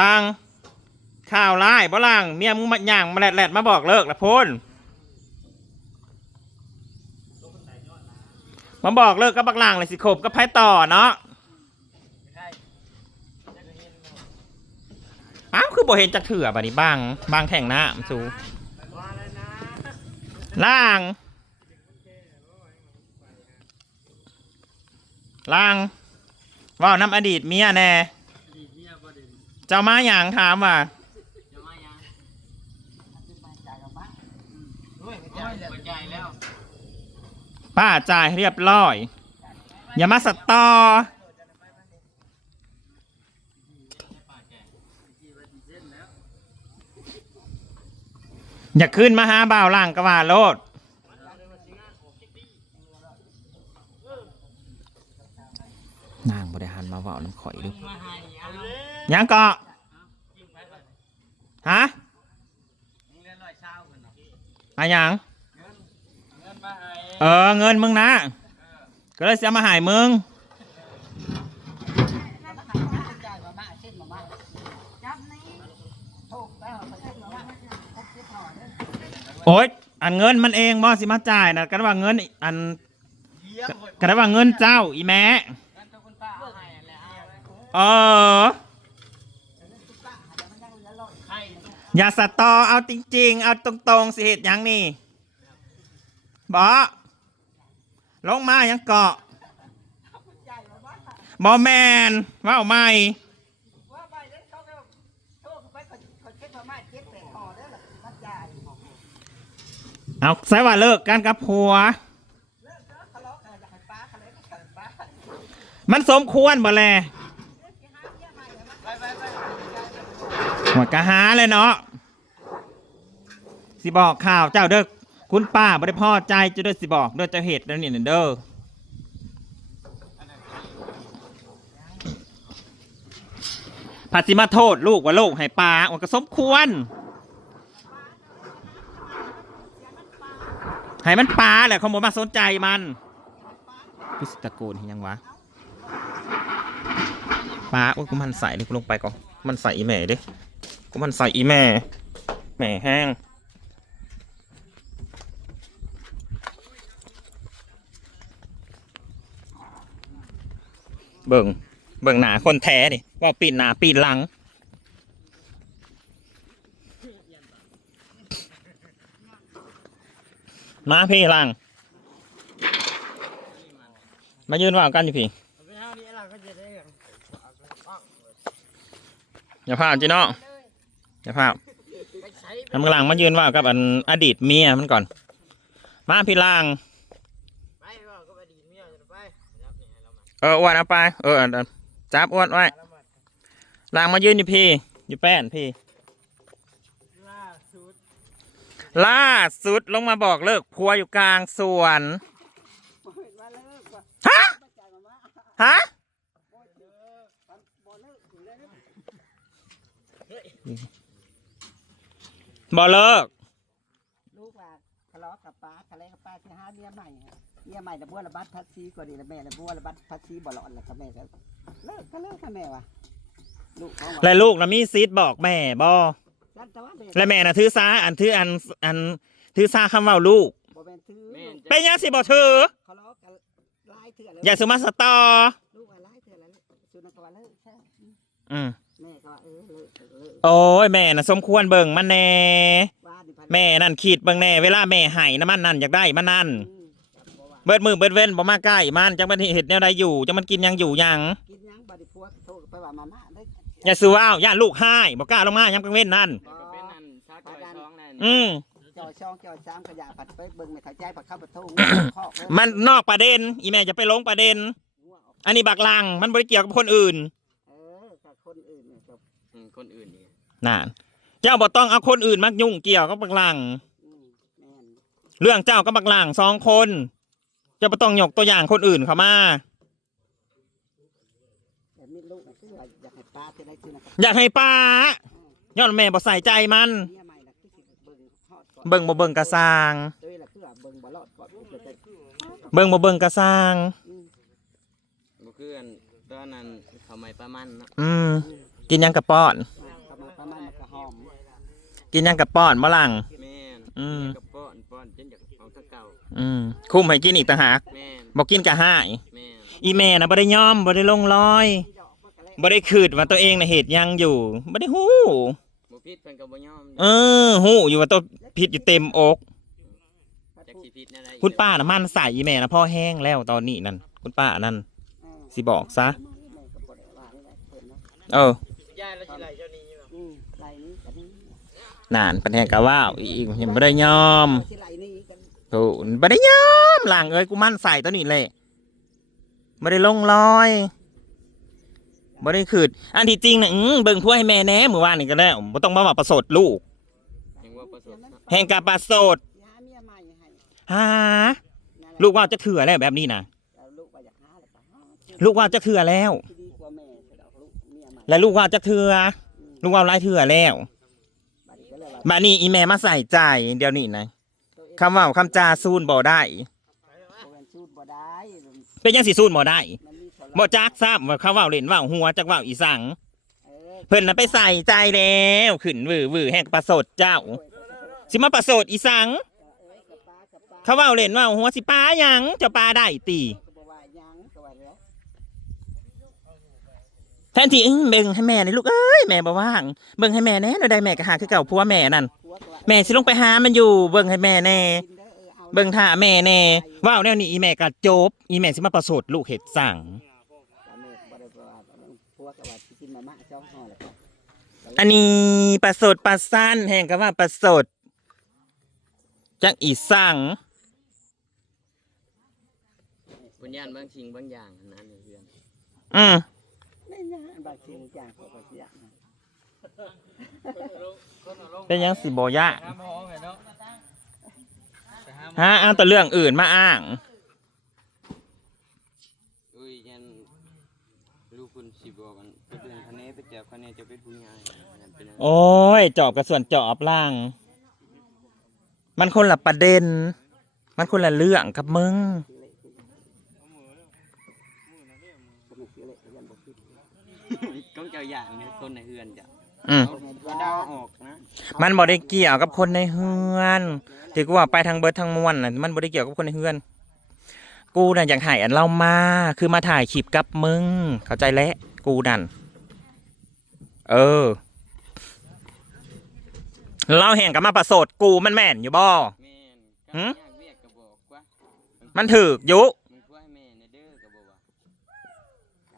ล่างข่าวร้ายบ่ล่างเมียมึงมาย่างมาแหลดๆมาบอกเลิกละพ่นมาบอกเลิกกับบักล่างเลยสิขบกับไพ่ต่อเนาะอ้าวคือบ่เห็นจักเถื่อบัดนี้บางบางแท่งน้ำสูล่าง ล่างว่าวน้ำอดีตเมียแน่ เจ้ามาอย่างถามว่าป้าจ่ายให้เรียบร้อย อย่ามาสตออย่าขึ้นมาหาบ่าวล่างกว่าโลดนางบริหารมาเว่าน้ำข่อยดูยั งเกาะฮะอะหยังเออเงินมึงนะ ก็เลยเสียมาใหายมึงโอ๊ยอันเงินมันเองบอสิมาจ่ายนะกันว่าเงินอันกันว่าเงินเจ้าอีแม่ เออย่าสตอเอาจริง ๆ เอาตรงๆสิเหตุยังนี่บอลงมายังเกาะบอแมนว่าวไม่เขาไม่เอาจ่ายเอาใส่ว่าเลิกกันกับผัว มันสมควรบ่แล ไปไปไป หัวกะหาเลยเนาะสิบอกข่าวเจ้าเด้อคุณป้าบ่ได้พอใจจะเด้อสิบอกเด้อเจ้าเหตุแล้วนี่เด้อผัดสิมาโทษลูกว่าลูกให้ปลามันก็สมควร ให้มันปลาแหละเขาบอกมาสนใจมันพิสตะโกนยังวะปลาโอ้ยกูมันใส่เลยกูลงไปก่อนมันใส่อีแม่เดิ กูมันใส่อีแม่แม่แห้ง เบิ่งเบิ่งหนาคนแท้ดิว่าปีนหนาปีนหลัง มาพี่หลัง มายืนว่ากันอยู่พี่อย่าพลาดจีเนาะ อย่าพลาดทำกลางมายืนว่ากับอันอดีตเมียมันก่อน มาพี่ล่างไปว่าก็ไปดีเมียจะไปเอออ้วนเอาไป เออเอาจับอ้วนไว้ล่างมายืนอยู่พี่ อยู่แป้นพี่ ล่าสุดล่าสุดลงมาบอกเลิกพัวอยู่กลางสวนเห็นว่าเลิกว่าฮะมาจ่ายมาม่าฮะ บ่เลิกบ่เลิกถึงแล้วบอกเลิก ลูกว่าทะเลาะกับป้าทะเลาะกับป้าที่หาเมียใหม่เมียใหม่ละบัวละบัดพัดซีกว่าดีละแม่ละบัวละบัดพัดซีบ่หลอนละกับแม่ก็เลิกก็เลิกค่ะแม่ว่ะลูกเขาว่าและลูกนะมีซีดบอกแม่บอฉันแต่ว่าแม่และแม่นะถือซาอันถืออันอันถือซาคำเว่าลูก บ่แม่นถือเป็นยังสิบอกถือทะเลาะกันหลายเถื่อแล้วอย่าสมาสตอ ลูกว่าหลายเถื่อแล้วสุนัขก็ว่าเลิกใช่ อืม แม่ก็ว่าเออเลิกเลิกโอ้ยแม่น่ะสมควรเบิ่งมันแน่ ว่าดิพันแม่นั่นขีดเบิ่งแน่เวลาแม่ใหายนะมันนั่นอยากได้มันนั่น อืมบ่ว่าเบิดมือเบิดเว้นบ่มาใกล้มันจังมันเห็ดแนวใดอยู่จังมันกินหยังอยู่หยังกินหยังบริพวกโทรไปว่ามาม่าได้อย่าซื้อว้าวย่านลูกหายบ่กล้าลงมายังกังเว้นนั่นบ่ก็เป็นนั่นชาจอยช่องนั่นอืมจอช่องจอสามขยะผัดไปเบิ่งไม่เข้าใจผัดเข้าประตูข้อมันนอกประเด็น อีแม่จะไปลงประเด็นอันนี้บักลังมันบ่ได้เกี่ยวกับคนอื่น เออกับคนอื่นเนี่ยจบ อืม คนอื่นนี่นั่นเจ้าบ่ต้องเอาคนอื่นมายุ่งเกี่ยวกับบักลัง อืมแม่นเรื่องเจ้ากับบักลังสองคน เจะบ่ต้องยกตัวอย่างคนอื่นเข้ามา แต่มีลูกน่ะคือว่าอยากให้ป้าที่ได้คือนะครับอยากให้ป้าย้อนแม่บ่ใส่ใจมัน เมียใหม่น่ะคือสิเบิ่งฮอดก่อนเบิ่งบ่เบิ่งกระซางโดยละคือว่าเบิ่งบ่รอดก่อนจะได้เบิ่งบ่เบิ่งกระซาง อืมก็คืออันตอนนั้นเขาไม่ประมันเนาะอืม กินหยังกระป้อนอ่ากินหยังกับป้อนมะลัง แม่นอืมกับป้อนป้อนจนอยากเอาทั้งเก่าอืมคุ้มให้กินอีกต่างหากแม่นบอกกินกะห้าย แม่นอีแม่นะบ่ได้ยอมบ่ได้ลงรอยบ่ได้คืดว่าตัวเองน่ะเหตุยังอยู่บ่ได้ฮู้ บ่ผิดเพิ่นก็บ่ยอมเออฮู้อยู่ว่าตัวผิดอยู่เต็มอกจักสิผิดแนวใดอีกคุณป้าน่ะมันใส่อีแม่นะพ่อแห้งแล้วตอนนี้นั่นคุณป้านั่นสิบอกซะแม่ก็บ่ได้ว่าอะไรเพิ่นเนาะเออยายแล้วสิไล่เจ้านี้บ่อืมไหลนี้กันนี้นานปันแหงกะว่าวอีกยังบ่ได้ยอมสิไหลนี้กันโธ่บ่ได้ยอมหลังเอ้ยกูมันใส่ตัวนี้แหละบ่ได้ลงรอยบ่ได้คืดอันที่จริงน่ะอื้อเบิ่งพวกให้แม่แหน่มื้อวานนี่ก็แล้วบ่ต้องมาว่าประสดลูกยังว่าประสบแห่งกับประสดสิหาเมียใหม่ให้หานั่นแหะลูกว่าจะเถื่อแล้วแบบนี้นะแล้วลูกว่าอยากหาแล้วก็หาลูกว่าจะเถื่อแล้วที่ดีกว่า แลูกเมียใหม่และลูกว่าจะเถื่อลูกว่าไล่เถื่อแล้วบัดนี้ก็เลยว่าบัดนี้อีแม่มาใส่ใจเดี๋ยวนี้นะคำว่าคำจาซูนบ่ได้บ่แม่นสูตรบ่ได้เป็นยังสิซูนบ่ได้บ่จักทราบว่าเขาเว่าเล่นว่าหัวจักว่าอีสัง เพิ่นน่ะไปใส่ใจแล้วขึ้นวือวือแห่งประสดเจ้า สิมาประสดอีสังเออกับป้ากับป้าเขาว่าเล่นว่าหัวสิปลาหยังจะปลาได้ตี ก็บ่ว่าหยังก็ว่า แล้วแทนที่อื้อเบิ่งให้แม่นี่ลูกเอ้ยแม่บ่ว่างเบิ่งให้แม่แน่แล้วได้แม่ก็หาคือเก่าผัวแม่นั่นผัวก็ว่าแม่สิลงไปหามันอยู่เบิ่งให้แม่แน่ กินเด้อเออเอาเบิ่งท่าแม่แน่ว้าวแนวนี้อีแม่ก็จบอีแม่สิมาประสดลูกเห็ดสั่งแล้วแม่ก็บ่ได้ว่าผัวก็ว่าสิกินมาม่าจ้องห่อแล้วก็อันนี้ประสดประสั้นแห่งก็ว่าประสดจักอีสั่งบุญญาณบางสิ่งบางอย่างอันนั้นเพื่อนอืมไม่ นะบางสิ่งบางอย่างก็บ่สิอยากนะเป็นยังสิบ่ยะห้ามห้องให้เนาะฮะเอาแต่เรื่องอื่นมาอ้างอุ้ยยันลูกคุณสิบอกกันไปเบิ่งคะแนนไปเจอคะแนนจะเป็นผู้ใหญ่นั่นเป็นอะไรโอ้ยจอบกับส่วนจอบล่าง มันคนละประเด็น มันคนละเรื่องกับมึง ก็ไม่สิเละก็ยังบ่คิดก็เจ้าอย่างเนี่ยคนในเฮือนจ้ะอืมเอาดาวออกนะมันบ่ได้เกี่ยวกับคนในเฮือนที่กูว่าไปทางเบิร์ดทางมวลน่ะมันบ่ได้เกี่ยวกับคนในเฮือน กูน่ะอยากถ่ายอันเล่ามาคือมาถ่ายคลิปกับมึง เข้าใจแล้วกูนั่นเออเราแห่งกับมาประสดกูมันแม่นอยู่บ่ แม่นหืก็มยากเรียกก็บอกว่า มันถือกยุมึงช่วยแม่ในเด้อก็บอก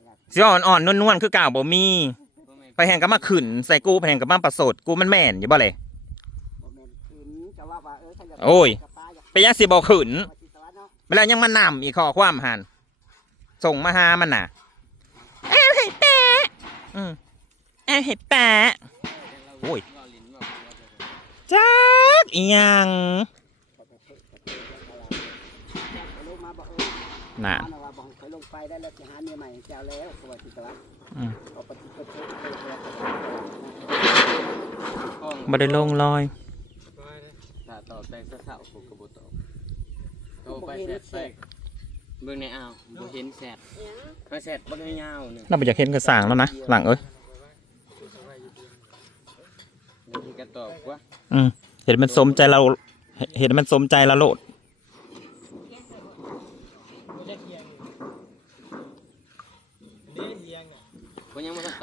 ว่า สิอ่อนๆนวลๆคือเก่าบ่มีพ่อแม่ไปแห่งกับมาขึ้นใส่กูไปแห่งกับมาประสดกูมันแม่นอยู่บ่เลยบ่แม่นขืนจะว่าว่าเออฉันจะโอ้ยกับป้าอยากไปยังสิบ่ขึ้นว่าสิสวัสดิ์เนาะเวลายังมานำอีกข้อความหันส่งมาหามันน่ะแอบเห็ดแปะอืมแอบเห็ดแปะโอ้ยเราลิ้นว่าว่าจะจักอีหยัง ก็จะเพิ่นก็เพิ่นเอาลงมาบอกเออ น่ะเอาน่ะว่าบอกให้ลงไปได้แล้วสิหาเมียใหม่ให้เจ้าแล้วก็ว่าสิสวัสดิ์อืมเอาปฏิบัติเพิ่นเพิ่นเพิ่นห้องบ่ได้ลงรอยถ้าตอบได้สักเท่าผมก็บ่ตอบโทรไปแซดไปเบิ่งในอ่าวบ่เห็นแซดมาแซดบ่ได้ยาวเนี่ยเราไปอยากเห็นกระสางแล้วนะหลังเอ้ยบางทีก็ตอบว่าอืมเห็นมันสมใจเราเห็นมันสมใจเราโลด บ่ยังบ่ทันตอบ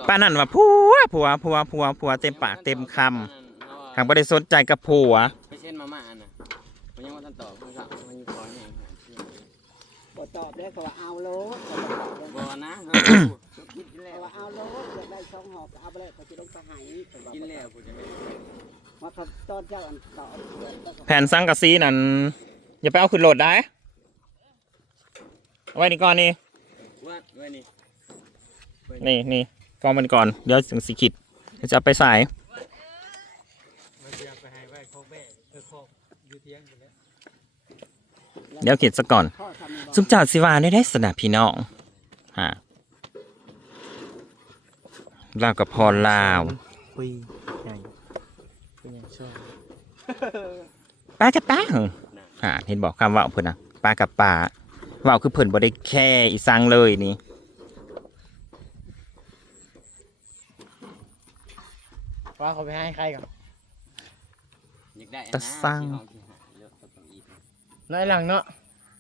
ป้านั่นว่าผัวผัวผัวผัวผัวเต็มปากเต็มคำทางบ่ได้สนใจกับผัวไปเช่นมาม่าอันน่ะบ่ยังบ่ทันตอบเพิ่นก็มันอยู่ขอแห้งบ่ตอบได้ก็ว่าเอาโลดก็บ่ตอบได้บ่นะกินแต่แล้วว่าเอาโลดอยากได้ช่องหอกก็เอาไปเลยก็สิลงไปให้ก็บอกกินแล้วกูจะให้ว่าเขาตอนเจ้าอันตอบแผ่นสังกะสีนั่นอย่าไปเอาขึ้นโหลดได้ เอาไว้นี่ก่อนนี่ว่าไว้นี่นี่นี่กองมันก่อน เดี๋ยวถึงสิขิดเดี๋ยวจะเอาไปใส่มันจะไปให้ไว้คอกแม่เออคอกอยู่เที่ยงอยู่แล้วเดี๋ยวขิดซะก่อนพ่อทำนี่บ่สุมจ่าสิวาได้ได้สนะพี่น้องฮะลาวกับพรลาวคุยใหญ่เป็นอย่างชอบป้ากับป้าเหรอฮะเห็นบอกคำเว่าเพิ่นนะป้ากับป้าเว่าคือเพิ่นบ่ได้แค่อีสังเลยนี่ว่าเขาไปให้ใครก่อนอยากได้อันตะนะสั่งที่ห้องที่หาเยอะก็ต้องอีกนายหลังเนาะ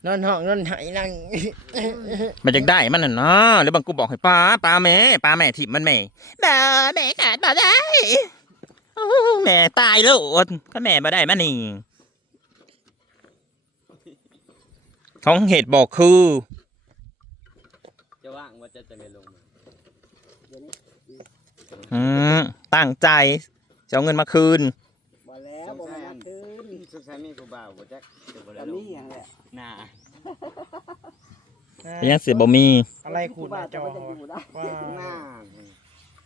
นอนห้องนอนไหายหลังมันอยากได้มันน่ะเนาะแล้วบางกูบอกให้ป้าป้าแม่ป้าแม่ทิมมันแม่บ่แม่ขาดบ่ได้โอ้แม่ตายแล้วอดก็แม่บ่ได้มานี่ ของเหตุบอกคือจะว่างว่าจะจะไม่ลงมาอืมตั้งใจจะเอาเงินมาคืนบ่แล้วบ่มาคืนสุดท้ายมีผู้บ่าวบ่จักเดี๋ยวบ่ได้ก็ลมีงอย่างแหละหน้าเป็นยังเสียบ่มีอะไรขูดหน้าจอว่าจะอยู่ได้ว่าหน้า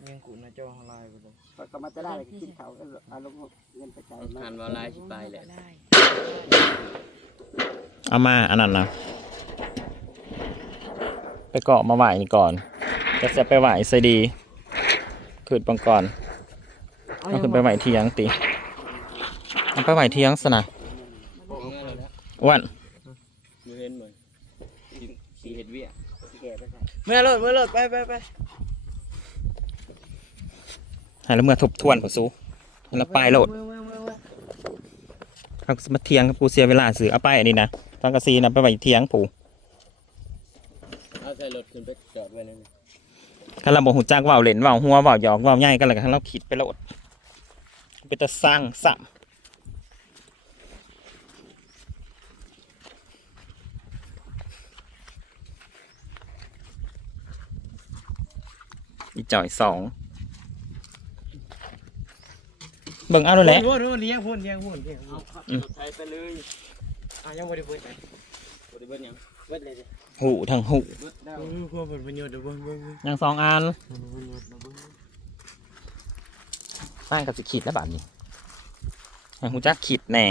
ยังขูดหน้าจออะไรไปเลยก็มาจะได้กินเขาเอาลงเงินไปจ่ายมาหันว่าลายสิไปแหละ เอามาอันนั้นนะไปเกาะมาไหวนี่ก่อนจะจะไปไหวใส่ดีขืดบังก่อนเอาขึ้นไปไหวเทียงติเอาไปไหวเทียงสนะโอ้เงินแล้วอ้วนมือเห็นเหมือนสีเห็ดเวียแก่ไปใส่เมื่อรถเมื่อรถไปไปไปให้แล้วเมื่อทบทวนผมสู้ให้แล้วไปโหลดเมื่อเมื่อเมื่อเมื่อเอามาเทียงกับกูเสียเวลาซื้อเอาไปอันนี้นะ ฟังกะซีนะไปไหวเทียงผูเอาใส่รถขึ้นไปจอดไว้นั่นน่ะถ้าเราบอกหูจักว่าวเล่นว่าวหัวว่าวหยอกว่าวใหญ่กันเลยกันเราคิดไปโหลดไปแต่สร้างสัมอีจ่อยสองเบิ่งเอาด้วยแหละ พูดพูดเลี้ยงพูดเลี้ยงพูดเลี้ยงพูเอาดขับรถไทยไปเลย อะยังไม่ได้พูดไปบ่ได้เบิ่งหยังเบิดเลยดิหูทั้งหูเบิดดาวเออพูดผลประโยชน์เดี๋ยวเบิ้งเบิ้งเบิ้งยังสองอันผลประโยชน์เดี๋ยวเบิ้งสร้างกับสิขีดแล้วบาทนี้ให้หูจักขีดแน่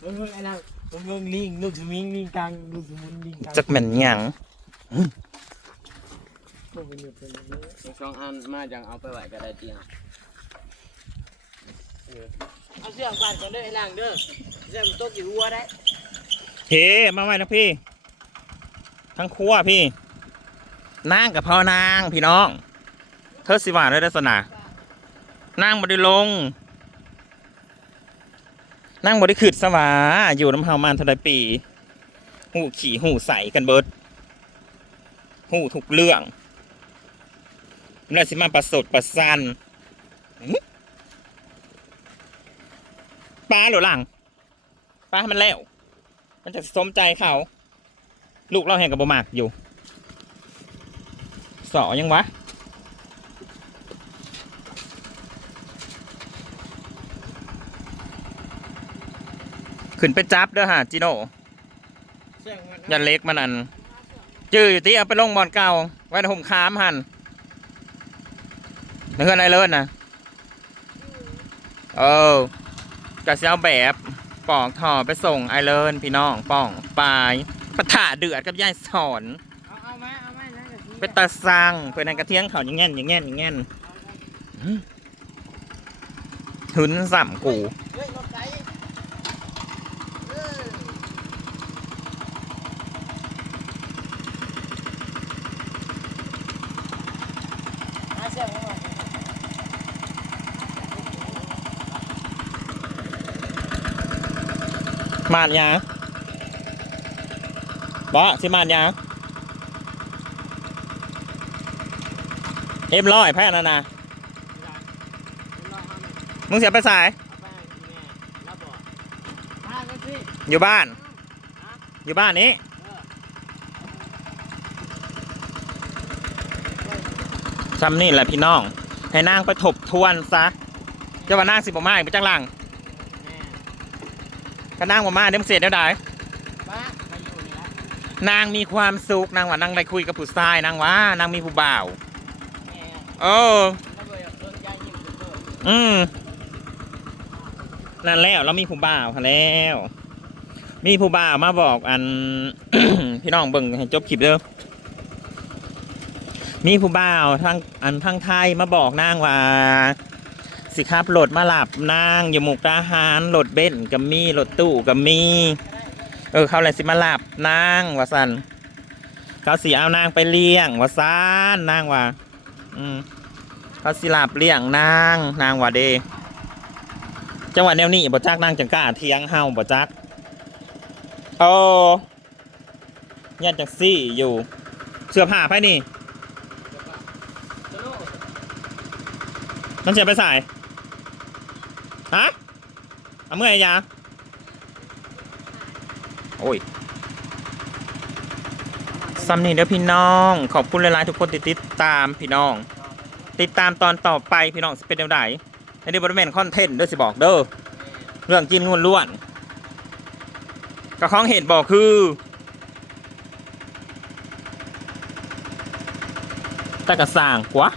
เบิ้งเบิ้งไอ้นั่งเบิ้งเบิ้งลิงลูกสมิงลิงกลางลูกสมุนลิงกลางจักแม่นหยังผลประโยชน์เป็นอย่างนี้ทั้งสองอันมาจังเอาไปไหวก็ได้เตียงเอาเสื้อบาดก่อนเด้อไอ้หลังเด้อ เสื้อมันตกอยู่หัวได้เฮ้มาไว้นะพี่ ทั้งครัวพี่ นางกับพ่อนางพี่น้อง เธอสิว่าได้ลักษณะนางบ่ได้ลงนางบ่ได้ขืดสวาอยู่น้ำเฮามาเท่าใดปี หูขี่หูใสกันเบิด หูทุกเรื่องแล้วสิมาประสดประสันปลาหรือหลัง ปลาให้มันแล้ว มันจะสมใจเขา ลูกเราแห่งกับบหมากอยู่ สอยังวะขึ้นไปจับเด้อฮะจิโน่เสื้อยันเล็กมันอัน จื้ออยู่ที่เอาไปลงบอลเก่า ไว้ในห่มค้ามหันนเพื่อนไอเลิศนะเออกะเสียวแบบ ปอกท่อไปส่งไอเลินพี่น้องป้องปลายปะถาเดือดกับยายสอนเอาเอาไหมเอาไหมนั่นก็ไปตาซังเพื่อนนกระเทียงเขาอย่างเงี้ยอย่างเงี้ยอย่างเงี้ยหืนสัมกู เฮ้ยรถไถเออเอาเสื้อมาหน่อย มาดยางบอสิมาดยางเอ็มร้อยแพ้นานามึงเสียไปสาย อยู่บ้าน อยู่บ้านนี้จำนี่แหละพี่น้อง ให้นางไปทบทวนซะจะว่านางสิบมาอีกไปจังหลัง ก็นางบ่มาเดี๋ยวมึงเสียเดี๋ยวได้นางมีความสุขนางว่านางได้คุยกับผู้ชายนางว่านางมีผู้บ่าวเอออืมนั่นแล้วเรามีผู้บ่าวค่ะแล้ว มีผู้บ่าวมาบอกอัน พี่น้องเบิ่งให้จบคลิปเด้อมีผู้บ่าวทางอันทางไทยมาบอกนางว่า สิครับรถมาหลับนางอยู่หมุกดาหารรถเบนกับมีรถตู้กับมี เออเขาเลยสิมาหลับนางว่าสันเขาสิเอานางไปเลี้ยงว่าซานนางว่าอืมเขาสิหลับเลี้ยงนางนางว่าเดจังหวะแนวนี้บ่จักนางจังกล้าเทียงเฮาบ่จักโอ้ยันจังซี่อยู่ เสื้อผ้าไปนี่มันเสียไปใส่ ฮะเอาเมื่อยยาโอ้ยซัมนี่เด้อพี่น้อง ขอบคุณหลายๆทุกคนที่ติดตามพี่น้อง ติดตามตอนต่อไปพี่น้องสิเป็นแนวไหนในนี้บริเวณคอนเทนต์เด้อสิบอกเด้อเรื่องกินงวนล้วนๆก็ของเหตุบอกคือแต่กระสางกว่า